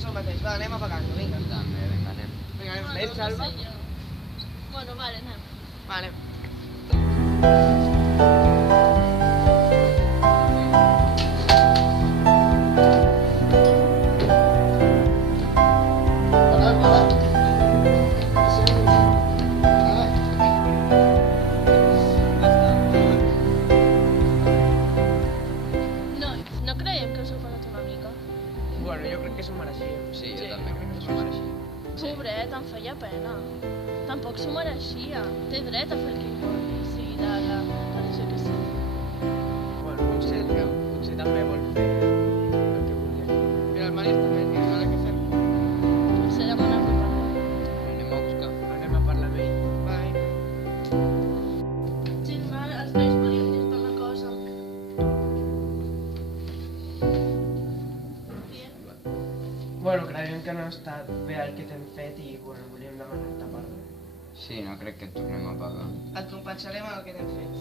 penso el mateix. Va, anem apagant-lo, vinga. També, vinga, anem. Vinga, anem. Bueno, Anem, Salva? no sé jo. Bueno, vale, anem. Va, anem. Nois, no creiem que us heu passat una mica? Bueno, jo crec que s'ho mereixia. Sí, jo també crec que s'ho mereixia. Pobret, em feia pena. Tampoc s'ho mereixia. Té dret a fer el que vulgui, sigui de la religió que sigui. Bueno, potser també vol fer el que volia. Mira, el Mari està bé, que ara què fem? Potser demanar-li perdó. Anem a buscar. Anem a parlar amb ell. Va, vinga. Sí, mare, els nois volien dir-te una cosa. Bueno, creiem que no ha estat bé el que t'hem fet i, bueno, volíem demanar-te perdó. Sí, no crec que et tornem a pagar. Et compensarem el que t'hem fet.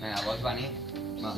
Vinga, vols venir? Va.